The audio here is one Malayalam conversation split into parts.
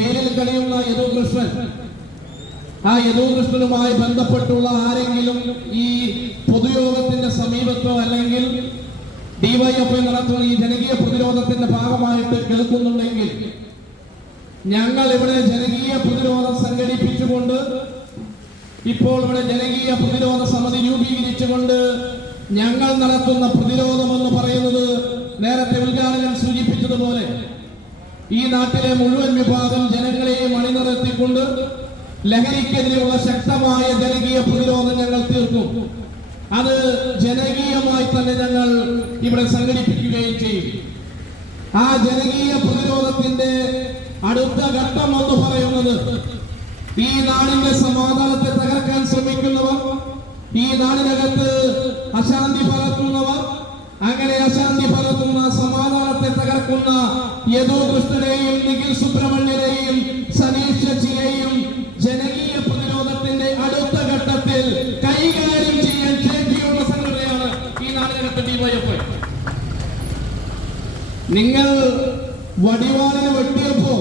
ജയിലിൽ കഴിയുന്ന യദുകൃഷ്ണൻ, ആ യദുകൃഷ്ണനുമായി ബന്ധപ്പെട്ടുള്ള ആരെങ്കിലും ഈ പൊതുയോഗത്തിന്റെ സമീപത്തോ അല്ലെങ്കിൽ ഡിവൈഎഫ്ഐ നടത്തുന്ന ഈ ജനകീയ പ്രതിരോധത്തിന്റെ ഭാഗമായിട്ട് കേൾക്കുന്നുണ്ടെങ്കിൽ, ഞങ്ങൾ ഇവിടെ ജനകീയ പ്രതിരോധം സംഘടിപ്പിച്ചുകൊണ്ട് ഇപ്പോൾ ഇവിടെ ജനകീയ പ്രതിരോധ സമിതി രൂപീകരിച്ചുകൊണ്ട് ഞങ്ങൾ നടത്തുന്ന പ്രതിരോധം എന്ന് പറയുന്നത് നേരത്തെ ഉദ്ഘാടകൻ സൂചിപ്പിച്ചതുപോലെ ഈ നാട്ടിലെ മുഴുവൻ വിഭാഗം ജനങ്ങളെയും അണിനിരത്തിക്കൊണ്ട് ലഹരിക്കെതിരെയുള്ള ശക്തമായ ജനകീയ പ്രതിരോധം ഞങ്ങൾ തീർക്കും. അത് ജനകീയമായി തന്നെ ഞങ്ങൾ ഇവിടെ സംഘടിപ്പിക്കുകയും ചെയ്യും. ആ ജനകീയ പ്രതിരോധത്തിന്റെ അടുത്ത ഘട്ടം എന്ന് പറയുന്നത് ഈ നാടിന്റെ സമാധാനത്തെ തകർക്കാൻ ശ്രമിക്കുന്നവർ, ഈ നാടിനകത്ത് അശാന്തി പരത്തുന്നവർ, അങ്ങനെ അശാന്തി പരത്തുന്ന സമാധാനത്തെ തകർക്കുന്ന യദുകൃഷ്ണനെയും നിഖിൽ സുബ്രഹ്മണ്യനെയും സനീഷ് ശശിയെയും ജനകീയ പ്രതിരോധത്തിന്റെ അടുത്ത ഘട്ടത്തിൽ കൈകാര്യം ചെയ്യാൻ ശേഷിയുള്ള സംഘടനയാണ് ഈ നാടിനകത്ത് ഡിവൈഎഫ്ഐ. നിങ്ങൾ വടിവാളിനെ വെട്ടിയപ്പോ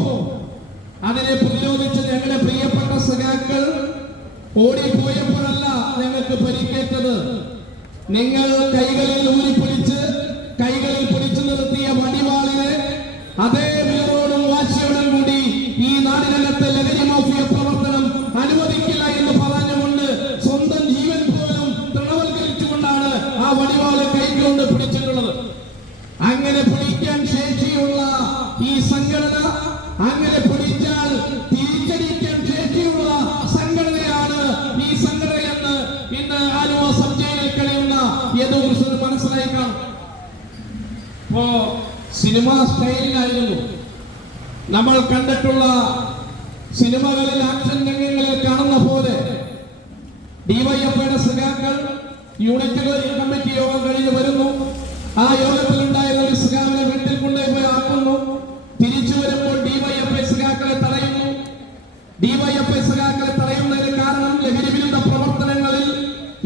അതിനെ പ്രതിരോധിച്ച് ഞങ്ങളുടെ പ്രിയപ്പെട്ട സഖാക്കൾ ഓടിപ്പോയപ്പോഴല്ല ഞങ്ങൾക്ക് പരിക്കേറ്റത്. നിങ്ങൾ കൈകളിൽ പിടിച്ചു നിർത്തിയ വടിവാളിനെ അതേ വീറോടും വാശിയോടും കൂടി ഈ നാടിനകത്തെ ലഹരി മാഫിയ പ്രവർത്തനം അനുവദിക്കില്ല എന്ന് പറഞ്ഞുകൊണ്ട് സ്വന്തം ജീവൻ പോലും തൃണവൽക്കരിച്ചുകൊണ്ടാണ് ആ വടിവാള് കൈകൊണ്ട് പിടിച്ചിട്ടുള്ളത്. അങ്ങനെ പിടിക്കാൻ ശേഷിയുള്ള ഈ സംഘടന, അങ്ങനെ പിടിച്ചാൽ തിരിച്ചടിക്കാൻ ശേഷിയുള്ള സംഘടനയാണ് ഈ സംഘടനയെന്ന് ഇന്ന് ആലുവ സബ് ജയിലിൽ കഴിയുന്ന യദുകൃഷ്ണൻ മനസ്സിലായി കാണും. ഇപ്പോ സിനിമ സ്റ്റൈലിലായിരുന്നു നമ്മൾ കണ്ടിട്ടുള്ള സിനിമകളിൽ ആക്ഷൻ രംഗങ്ങളിൽ കാണുന്ന പോലെ ഡിവൈഎഫ്ഐയുടെ സഖാക്കൾ യൂണിറ്റ് കമ്മിറ്റി യോഗം കഴിഞ്ഞ് വരുന്നു. ആ യോഗത്തിൽ ഉണ്ടായിരുന്ന ഒരു സഖാവിനെ വീട്ടിൽ കൊണ്ടുപോയി ആക്കുന്നു. തിരിച്ചു വരുമ്പോൾ ഡിവൈഎഫ്ഐ സഖാക്കളെ തടയുന്നു. ഡിവൈഎഫ്ഐ സഖാക്കളെ തടയുന്നതിന് കാരണം ലഹരി വിരുദ്ധ പ്രവർത്തനങ്ങളിൽ,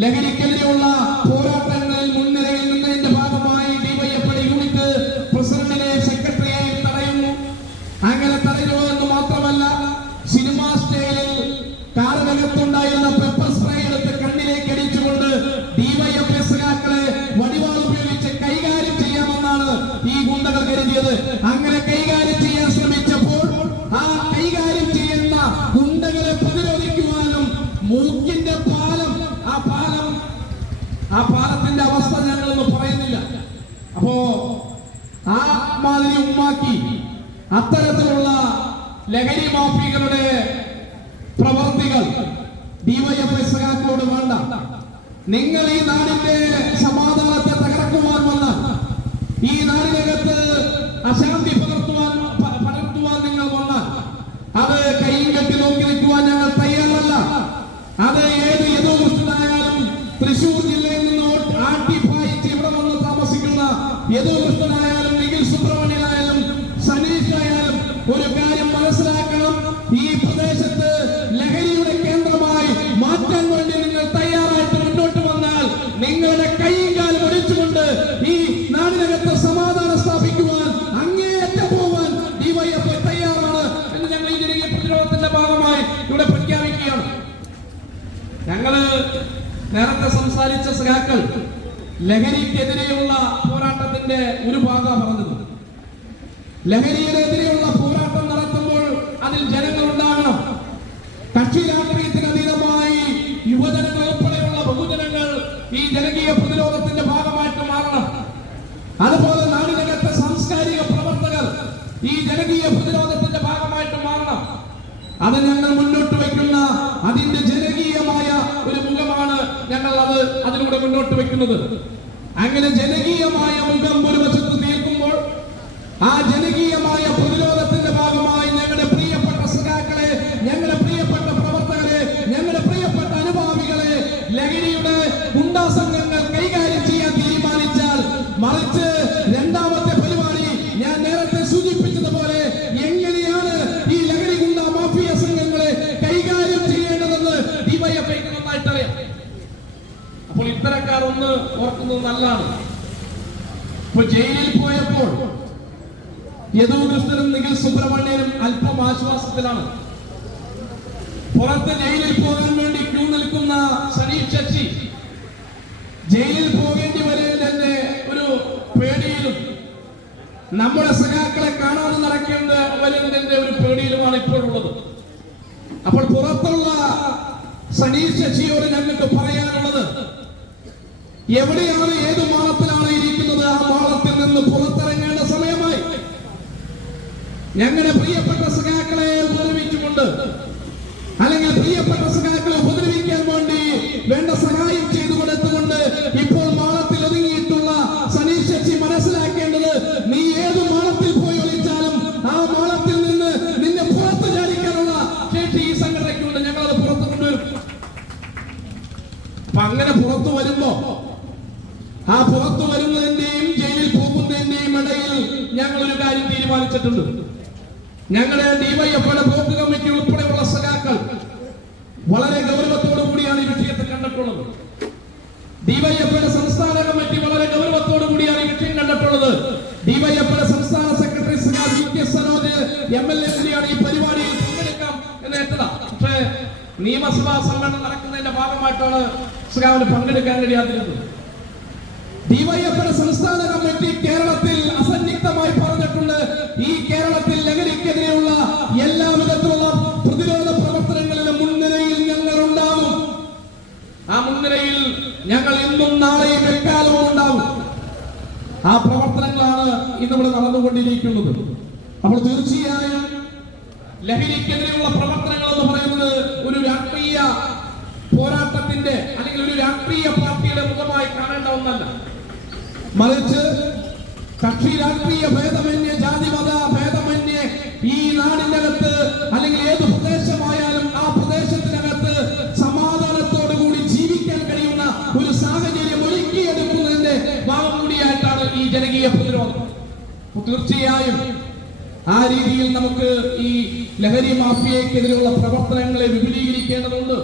ലഹരിക്കെതിരെയുള്ള പോരാട്ടങ്ങളിൽ മുൻനിരയിൽ നിന്നതിന്റെ ഭാഗമായി ഡിവൈഎഫ്ഐ യൂണിറ്റ് പ്രസിഡന്റിനെയും സെക്രട്ടറിയെയും തടയുന്നു. അങ്ങനെ തടയുക എന്ന് മാത്രമല്ല, സിനിമാ സ്റ്റൈലിൽ കാറിനകത്തുണ്ടായിരുന്ന പെപ്പർ സ്പ്രേ എടുത്ത് കണ്ണിലേക്ക് അടിച്ചുകൊണ്ട് ഡിവൈഎഫ്ഐ സഖാക്കളെ വടിവാൾ ഉപയോഗിച്ച് കൈകാര്യം ചെയ്യാമെന്നാണ് ഈ ഗുണ്ടകൾ കരുതിയത്. അങ്ങനെ കൈകാര്യം ചെയ്യാൻ ശ്രമിച്ചപ്പോൾ ആ കൈകാര്യം ചെയ്യുന്ന ഗുണ്ടകളെ പ്രതിരോധിക്കുവാനും മൂക്കിന്റെ പാലം, ആ പാലത്തിന്റെ അവസ്ഥ ഞങ്ങളൊന്നും പറയുന്നില്ല. അപ്പോ ആ മാതിരി ഉമ്മാക്കി അത്തരത്തിലുള്ള ലഹരി മാഫിയകളുടെ പ്രവർത്തികൾ ഡിവൈഎഫ്ഐ സഖാക്കളോട് വേണ്ട. നിങ്ങൾ ഈ നാടിന്റെ സമാധാനത്തെ തകർക്കുവാൻ വന്ന, ഈ നാടിനകത്ത് അശാന്തി പടർത്തുവാൻ നിങ്ങൾ വന്നാൽ അത് കൈയും കെട്ടി നോക്കി നിൽക്കുവാൻ ഞങ്ങൾ തയ്യാറല്ല. അത് ഏത് യദുകൃഷ്ണനായാലും തൃശൂർ ജില്ലയിൽ നിന്ന് ആട്ടിപ്പായിച്ച് ഇവിടെ വന്ന് താമസിക്കുന്ന യദുകൃഷ്ണനായാലും നിഖിൽ സുബ്രഹ്മണ്യനായാലും സനീഷായാലും ഒരു കാര്യം മനസ്സിലാക്കണം. ഈ പ്രദേശത്ത് ലഹരിയുടെ കേന്ദ്രമായി മാറ്റാൻ വേണ്ടി നിങ്ങൾ തയ്യാറായിട്ട് മുന്നോട്ട് വന്നാൽ നിങ്ങളുടെ കൈയും കാലും ഒടിച്ചുകൊണ്ട് ഈ നാടിനകത്ത് സമാധാനം സ്ഥാപിക്കുവാൻ അങ്ങേയറ്റം പോവാൻ ഡിവൈഎഫ്ഐ തയ്യാറാണ് എന്ന് ഞങ്ങൾ ഈ ജനകീയ പ്രതിരോധത്തിന്റെ ഭാഗമായി ഇവിടെ പ്രഖ്യാപിക്കുകയാണ്. ഞങ്ങള് നേരത്തെ സംസാരിച്ച സഖാക്കൾ ലഹരിക്കെതിരെയുള്ള പോരാട്ടത്തിന്റെ ഒരു ഭാഗം പറഞ്ഞത്. ലഹരിയെതിരെയുള്ള പോരാട്ടം നടത്തുമ്പോൾ അതിൽ ജനങ്ങൾ ഉണ്ടാകണം. കക്ഷി രാഷ്ട്രീയത്തിന് അതീതമായി യുവജനങ്ങൾ ഉൾപ്പെടെയുള്ള ബഹുജനങ്ങൾ ഈ ജനകീയ പ്രതിരോധത്തിന്റെ ഭാഗമായിട്ട് മാറണം. അതുപോലെ നാടിനകത്തെ സാംസ്കാരിക പ്രവർത്തകർ ഈ ജനകീയ പ്രതിരോധത്തിന്റെ ഭാഗമായിട്ട് മാറണം. അത് ഞങ്ങൾ മുന്നോട്ട് വയ്ക്കുന്ന അതിന്റെ ജനകീയമായ ഒരു മുഖമാണ് ഞങ്ങൾ അതിലൂടെ മുന്നോട്ട് വയ്ക്കുന്നത്. അങ്ങനെ ജനകീയമായ മുഖം ഒരു വശത്ത് തീർക്കുമ്പോൾ ആ ജനകീയമായ പ്രതിരോധത്തിന്റെ ഭാഗമായി ഞങ്ങളുടെ പ്രിയപ്പെട്ട സഖാക്കളെ, ഞങ്ങളുടെ പ്രിയപ്പെട്ട പ്രവർത്തകരെ, ഞങ്ങളുടെ പ്രിയപ്പെട്ട അനുഭാവികളെ ലഹരിയുടെ ഗുണ്ടാസംഘങ്ങൾ കൈകാര്യം ചെയ്യാൻ തീരുമാനിച്ചാൽ, മറിച്ച് രണ്ടാമത്തെ പരിപാടി ഞാൻ നേരത്തെ സൂചിപ്പിച്ചതുപോലെ എങ്ങനെയാണ് ഈ ലഹരി ഗുണ്ട മാഫിയ സംഘങ്ങളെ കൈകാര്യം ചെയ്യേണ്ടതെന്ന് ഡിവൈഎഫ്ഐക്ക് നന്നായിട്ടറിയാം. അപ്പോൾ ഇത്തരക്കാർ ഒന്ന് ഓർക്കുന്നത് നല്ലതാണ്. ഇപ്പൊ ജയിലിൽ പോയപ്പോൾ യദുകൃഷ്ണനും നിഖിൽ സുബ്രഹ്മണ്യനും അല്പം ആശ്വാസത്തിലാണ്. പുറത്ത് ജയിലിൽ പോകാൻ വേണ്ടി ക്യൂ നിൽക്കുന്ന സനീഷ് ശശി ജയിലിൽ പോകേണ്ടി വരുന്നതിന്റെ ഒരു പേടിയിലും നമ്മുടെ സഖാക്കളെ കാണാതെ നടക്കേണ്ട വരുന്നതിന്റെ ഒരു പേടിയിലുമാണ് ഇപ്പോഴുള്ളത്. അപ്പോൾ പുറത്തുള്ള സനീഷ് ശശിയോട് ഞങ്ങൾക്ക് പറയാനുള്ളത്, എവിടെയാണ് ഏത് മാളത്തിലാണ് ഇരിക്കുന്നത്, ആ മാളത്തിൽ നിന്ന് പുറത്തിറങ്ങേണ്ട സമയമായി. ഞങ്ങളുടെ പ്രിയപ്പെട്ട സഖാക്കളെ ഉപദ്രവിച്ചുകൊണ്ട് അല്ലെങ്കിൽ പ്രിയപ്പെട്ട സഖാക്കളെ ഉപദ്രവിക്കാൻ വേണ്ടി വേണ്ട സഹായം ചെയ്തു കൊടുത്തുകൊണ്ട് ഇപ്പോൾ മാളത്തിൽ ഒതുങ്ങിയിട്ടുള്ള സനീഷ് ശശി മനസ്സിലാക്കേണ്ടത്, നീ ഏത് മാളത്തിൽ പോയി ഒളിച്ചാലും ആ മാളത്തിൽ നിന്ന് നിന്നെ പുറത്തു ചാടിക്കാനുള്ള ശേഷി ഈ സംഘടനയ്ക്കുണ്ട്. ഞങ്ങളത് പുറത്തു കൊണ്ടുവരും. അപ്പൊ അങ്ങനെ പുറത്തു വരുമ്പോ ആ പുറത്തു വരുന്നതിന്റെയും ജയിലിൽ പോകുന്നതിന്റെയും ഇടയിൽ ഞങ്ങൾ ഒരു കാര്യം തീരുമാനിച്ചിട്ടുണ്ട്. ഞങ്ങളുടെ ഡിവൈഎഫ്ഐയുടെ ബ്ലോക്ക് കമ്മിറ്റി ഉൾപ്പെടെയുള്ള സഖാക്കൾ വളരെ ഗൗരവത്തോടു കൂടിയാണ് ഈ വിഷയത്തെ കണ്ടിട്ടുള്ളത്. ഡിവൈഎഫ്ഐയുടെ സംസ്ഥാന കമ്മിറ്റി വളരെ ഗൗരവത്തോടു കൂടിയാണ് ഈ വിഷയം കണ്ടിട്ടുള്ളത്. ഡിവൈഎഫ്ഐയുടെ സംസ്ഥാന സെക്രട്ടറി സനോജ് MLA കൂടിയാണ് ഈ പരിപാടിയിൽ പങ്കെടുക്കാം എന്ന് ഏറ്റതാ. പക്ഷേ നിയമസഭാ സമ്മേളനം നടക്കുന്നതിന്റെ ഭാഗമായിട്ടാണ് സഖാവിന് പങ്കെടുക്കാൻ കഴിയാതിരുന്നത്. ഡിവൈഎഫ്ഐയുടെ സംസ്ഥാന കമ്മിറ്റി കേരളത്തിൽ അസന്നിഗ്ധമായി പറഞ്ഞിട്ടുണ്ട്, ഈ കേരളത്തിൽ ലഹരിക്കെതിരെയുള്ള എല്ലാ വിധത്തിലുള്ള പ്രതിരോധ പ്രവർത്തനങ്ങളിലും മുൻനിരയിൽ ഞങ്ങൾ ഉണ്ടാവും. ആ മുൻനിരയിൽ ഞങ്ങൾ ഇന്നും നാളെയും എക്കാലവും ഉണ്ടാവും. ആ പ്രവർത്തനങ്ങളാണ് ഇന്നിവിടെ നടന്നുകൊണ്ടിരിക്കുന്നത്. അപ്പോൾ തീർച്ചയായും ലഹരിക്കെതിരെയുള്ള പ്രവർത്തനങ്ങൾ എന്ന് പറയുന്നത് ഒരു രാഷ്ട്രീയ പോരാട്ടത്തിന്റെ അല്ലെങ്കിൽ ഒരു രാഷ്ട്രീയ പാർട്ടിയുടെ മുഖമായി കാണേണ്ട ഒന്നല്ല. മറിച്ച് കക്ഷി രാഷ്ട്രീയ ഭേദമന്യേ, ജാതി മത ഭേദമന്യേ ഈ നാടിനകത്ത് അല്ലെങ്കിൽ ഏത് പ്രദേശമായാലും ആ പ്രദേശത്തിനകത്ത് സമാധാനത്തോടു കൂടി ജീവിക്കാൻ കഴിയുന്ന ഒരു സാഹചര്യം ഒരുക്കിയെടുക്കുന്നതിന്റെ ഭാഗം കൂടിയായിട്ടാണ് ഈ ജനകീയ പ്രതിരോധം. തീർച്ചയായും ആ രീതിയിൽ നമുക്ക് ഈ ലഹരി മാഫിയക്കെതിരെയുള്ള പ്രവർത്തനങ്ങളെ വിപുലീകരിക്കേണ്ടതുണ്ട്.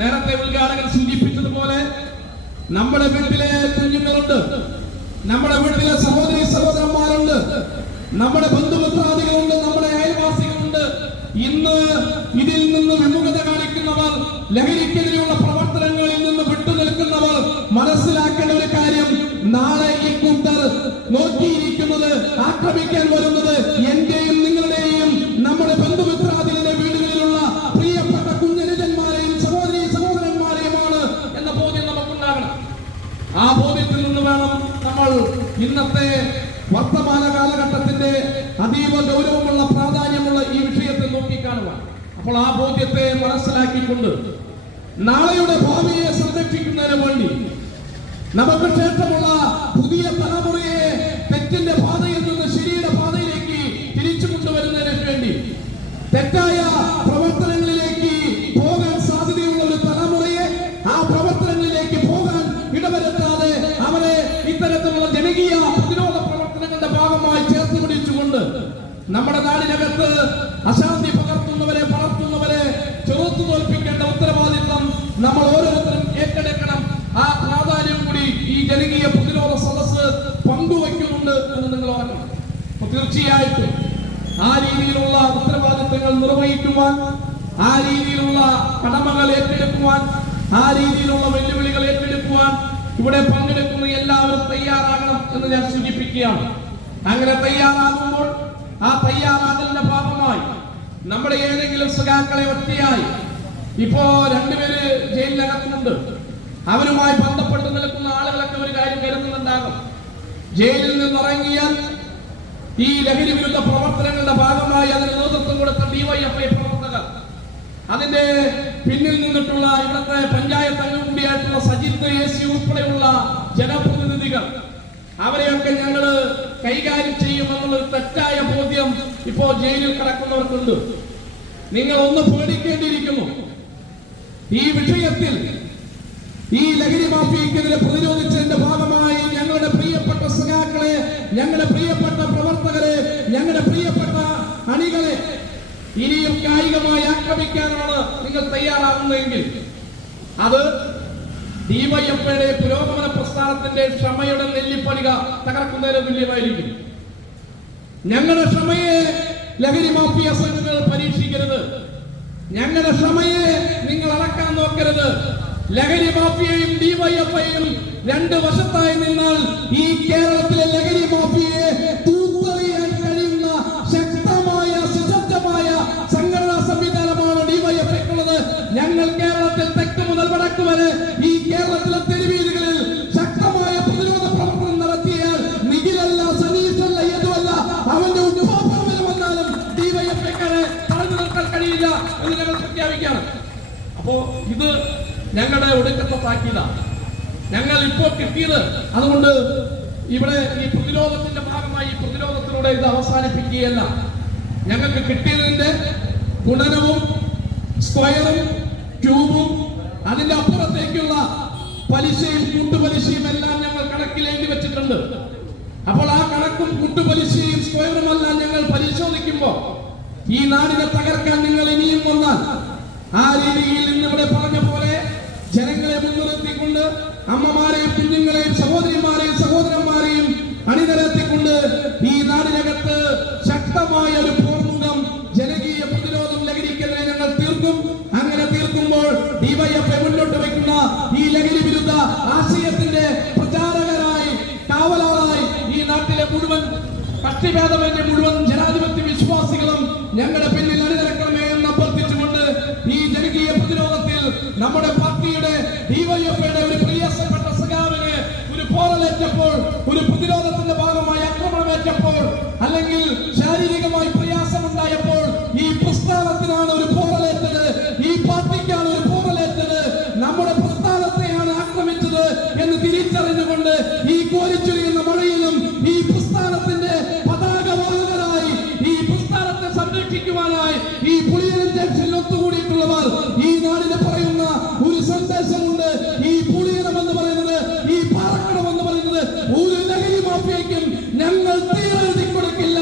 നേരത്തെ ഉദ്ഘാടകൻ സൂചിപ്പിച്ചതുപോലെ നമ്മുടെ വീട്ടിലെ കുഞ്ഞുങ്ങളുണ്ട്, നമ്മുടെ വീട്ടിലെ സഹോദരി സഹോദരന്മാരുണ്ട്, നമ്മുടെ ബന്ധുമിത്രാദികളുണ്ട്, നമ്മുടെ അയൽവാസികളുണ്ട്. ഇന്ന് ഇതിൽ നിന്ന് വിമുഖത കാണിക്കുന്നവർ, ലഹരിക്കെതിരെയുള്ള പ്രവർത്തനങ്ങളിൽ നിന്ന് വിട്ടുനിൽക്കുന്നവർ മനസ്സിലാക്കേണ്ട ഒരു കാര്യം, നാളെ ഈ കൂട്ടർ നോക്കിയിരിക്കുന്നത്, ആക്രമിക്കാൻ വരുന്നത് എന്റെയും നിങ്ങളുടെയും നമ്മുടെ ബന്ധുമിത്രാദികളുടെ വീടുകളിലുള്ള പ്രിയപ്പെട്ട കുഞ്ഞനുജന്മാരെയും സഹോദരി സഹോദരന്മാരെയുമാണ് എന്ന ബോധ്യം നമുക്കുണ്ടാകണം. ആ ബോധ്യത്തിൽ നിന്ന് വേണം നമ്മൾ ഇന്നത്തെ വർത്തമാന കാലഘട്ടത്തിന്റെ അതീവ ഗൗരവമുള്ള പ്രാധാന്യമുള്ള ഈ വിഷയത്തെ നോക്കിക്കാണുക. അപ്പോൾ ആ ബോധ്യത്തെ മനസ്സിലാക്കിക്കൊണ്ട് നാളെയുടെ ഭാവിയെ സംരക്ഷിക്കുന്നതിന് വേണ്ടി നമുക്ക് ക്ഷേത്രമുള്ള പുതിയ തലമുറയെ തെറ്റിന്റെ പാതയിൽ നിന്ന് ശരിയുടെ പാതയിലേക്ക് തിരിച്ചു കൊണ്ടുവരുന്നതിന് വേണ്ടി തെറ്റായ പ്രവർത്തനങ്ങളിലേക്ക് പോകാൻ സാധ്യതയുള്ള ഒരു തലമുറയെ ആ പ്രവർത്തനങ്ങളിലേക്ക് പോകാൻ ഇടവരുത്താതെ അവരെ ഇത്തരത്തിലുള്ള ജനകീയ പ്രതിരോധ പ്രവർത്തനങ്ങളുടെ ഭാഗമായി ചേർത്ത് പിടിച്ചുകൊണ്ട് നമ്മുടെ നാടിനകത്ത് അശാന്തി പകർത്തുന്നവരെ വളർത്തുന്നവരെ ചെറുത്തു തോൽപ്പിക്കേണ്ട ഉത്തരവാദിത്വം നമ്മൾ ഓരോരുത്തരും ഏറ്റെടുക്കണം. ആ പ്രാധാന്യം കൂടി ഈ ജനകീയ പ്രതിരോധ സദസ്സ് പങ്കുവയ്ക്കുന്നുണ്ട് എന്ന് നിങ്ങൾ ഓർക്കണം. തീർച്ചയായിട്ടും ആ രീതിയിലുള്ള ഉത്തരവാദിത്തങ്ങൾ നിർവഹിക്കുവാൻ, ആ രീതിയിലുള്ള കടമകൾ ഏറ്റെടുക്കുവാൻ, ആ രീതിയിലുള്ള വെല്ലുവിളികൾ ഏറ്റെടുക്കുവാൻ ഇവിടെ പങ്കെടുക്കുന്ന എല്ലാവരും തയ്യാറാകണം എന്ന് ഞാൻ സൂചിപ്പിക്കുകയാണ്. അങ്ങനെ തയ്യാറാകുമ്പോൾ ആ തയ്യാറാകലിന്റെ ഭാഗമായി നമ്മുടെ ഏതെങ്കിലും സഖാക്കളെ ഒറ്റയായി ഇപ്പോ രണ്ടുപേര് ജയിലിനകത്തുണ്ട്, അവരുമായി ബന്ധപ്പെട്ട് നിൽക്കുന്ന ആളുകളൊക്കെ ഒരു കാര്യം കരുതുന്നുണ്ടാകും, ജയിലിൽ നിന്നിറങ്ങിയാൽ ഈ ലഹരി വിരുദ്ധ പ്രവർത്തനങ്ങളുടെ ഭാഗമായി അതിന് നേതൃത്വം കൊടുത്ത ഡിവൈഎഫ്ഐ പ്രവർത്തകർ, അതിന്റെ പിന്നിൽ നിന്നിട്ടുള്ള ഇവിടുത്തെ പഞ്ചായത്ത് അംഗം കൂടിയായിട്ടുള്ള സജിത്ത് AC ഉൾപ്പെടെയുള്ള ജനപ്രതിനിധികൾ, അവരെയൊക്കെ ഞങ്ങൾ കൈകാര്യം ചെയ്യുമെന്നുള്ളൊരു തെറ്റായ ബോധ്യം ഇപ്പോ ജയിലിൽ കിടക്കുന്നവർക്കുണ്ട്. നിങ്ങൾ ഒന്ന് പേടിക്കേണ്ടിയിരിക്കുന്നു. ഈ വിഷയത്തിൽ ഈ ലഹരി മാഫിയക്കെതിരെ പ്രതിരോധിച്ചതിന്റെ ഭാഗമായി ഞങ്ങളുടെ പ്രിയപ്പെട്ട സഖാക്കളെ, ഞങ്ങളുടെ പ്രിയപ്പെട്ട പ്രവർത്തകരെ, ഞങ്ങളുടെ പ്രിയപ്പെട്ട അണികളെ ഇനിയും കായികമായി ആക്രമിക്കാനാണ് നിങ്ങൾ തയ്യാറാകുന്നതെങ്കിൽ അത് ഡിവൈഎഫ്ഐയുടെ പുരോഗമന പ്രസ്ഥാനത്തിന്റെ ക്ഷമയുടെ നെല്ലിപ്പണിക തകർക്കുന്നതിന് തുല്യമായിരിക്കും. ഞങ്ങളുടെ ക്ഷമയെ ലഹരി മാഫിയ സംഘങ്ങൾ പരീക്ഷിക്കരുത്. ഞങ്ങളുടെ ക്ഷമയെ നിങ്ങൾ അളക്കാൻ നോക്കരുത്. ലഹരി മാഫിയയും ഡിവൈഎഫ്ഐയും രണ്ട് വശത്തായി നിന്നാൽ ഈ കേരളത്തിലെ ലഹരി മാഫിയയെ തൂത്തെറിയാൻ കഴിയുന്ന ശക്തമായ സുസജ്ജമായ സംഘടനാ സംവിധാനമാണ് ഡിവൈഎഫ്ഐക്കുള്ളത്. ഞങ്ങൾ കേരളത്തിൽ തെക്ക് മുതൽ വടക്ക് വരെ ഈ കേരളത്തിലെ തെരുവീതികളിൽ ശക്തമായ പ്രതിരോധ പ്രവർത്തനം നടത്തിയാൽ നിഖിലല്ല, സനീഷല്ല, യദുവല്ല, അവന്റെ ഉദ്യോഗം വന്നാലും ഡിവൈഎഫ്ഐക്കാരെ തടഞ്ഞു നിർത്താൻ കഴിയില്ല എന്ന് ഞങ്ങൾ പ്രഖ്യാപിക്കുകയാണ്. അപ്പോ ഇത് ഞങ്ങളുടെ ഒടുക്കത്തെ താക്കീതാണ്. ഞങ്ങൾ ഇപ്പോൾ കിട്ടിയത്. അതുകൊണ്ട് ഇവിടെ ഈ പ്രതിരോധത്തിന്റെ ഭാഗമായി പ്രതിരോധത്തിലൂടെ ഇത് അവസാനിപ്പിക്കുകയല്ല. ഞങ്ങൾക്ക് കിട്ടിയതിന്റെ ഗുണനവും സ്ക്വയറും ക്യൂബും അതിന്റെ അപ്പുറത്തേക്കുള്ള പലിശയും കൂട്ടുപലിശയും എല്ലാം ഞങ്ങൾ കണക്കിൽ എഴുതി വെച്ചിട്ടുണ്ട്. അപ്പോൾ ആ കണക്കും കൂട്ടുപലിശയും സ്ക്വയറും എല്ലാം ഞങ്ങൾ പരിശോധിക്കുമ്പോൾ ഈ നാടിനെ തകർക്കാൻ നിങ്ങൾ ഇനിയും വന്നാൽ ആ രീതിയിൽ ഇന്നിവിടെ പറഞ്ഞ പോലെ ജനങ്ങളെ മുൻനിർത്തിക്കൊണ്ട് അമ്മമാരെയും കുഞ്ഞുങ്ങളെയും സഹോദരിമാരെയും സഹോദരന്മാരെയും അണിനിരത്തിക്കൊണ്ട് ഈ നാടിനകത്ത് ശക്തമായ ഒരു പോർമുഖം ജനകീയ പ്രതിരോധം ലഹരിക്കെതിരെ ഞങ്ങൾ തീർക്കും. അങ്ങനെ തീർക്കുമ്പോൾ ഡിവൈഎഫ്ഐ മുന്നോട്ട് വയ്ക്കുന്ന ഈ ലഹരി വിരുദ്ധ ആശയത്തിന്റെ പ്രചാരകരായി കാവലാളായി ഈ നാട്ടിലെ മുഴുവൻ കക്ഷിഭേദമന്യേ മുഴുവൻ ജനാധിപത്യ വിശ്വാസികളും ഞങ്ങളുടെ പിന്നിൽ അണിനിരക്കണമേ എന്ന് അഭ്യർത്ഥിച്ചുകൊണ്ട് ഈ ജനകീയ പ്രതിരോധത്തിൽ നമ്മുടെ പാർട്ടിയുടെ ഡിവൈഎഫ്ഐയുടെ ഒരു പ്രിയപ്പെട്ട സഖാവിന് ഒരു പോറലേറ്റപ്പോൾ, ഒരു പ്രതിരോധത്തിന്റെ ഭാഗമായി ആക്രമണമേറ്റപ്പോൾ, അല്ലെങ്കിൽ ശാരീരികമായി പ്രയാസമുണ്ടായപ്പോൾ ഈ പ്രസ്ഥാനത്തിനാണ് ഒരു പോറലേറ്റത്, ഈ പാർട്ടിക്കാണ് ഒരു പോറലേറ്റത്, നമ്മുടെ പ്രസ്ഥാനത്തെയാണ് ആക്രമിച്ചത് എന്ന് തിരിച്ചറിഞ്ഞുകൊണ്ട് ഈ കോരിച്ചൊരിയുന്ന മഴയിലും ഈ പ്രസ്ഥാനത്തിന്റെ പതാകവാഹകരായി ഈ പ്രസ്ഥാനത്തെ സംരക്ഷിക്കുവാനായി ഈ പുളിയൻ ജംഗ്ഷനിൽ ഒത്തുകൂടിയിട്ടുള്ളവർ ഈ നാടിനെ പറയുന്ന ഒരു സന്ദേശമുണ്ട്. ഈ പുളിയനം എന്ന് പറയുന്നത്, ഈ പാറക്കടം എന്ന് പറയുന്നത് ഒരു ലഹരി മാഫിയയ്ക്കും ഞങ്ങൾ തീരെഴുതി കൊടുക്കില്ല.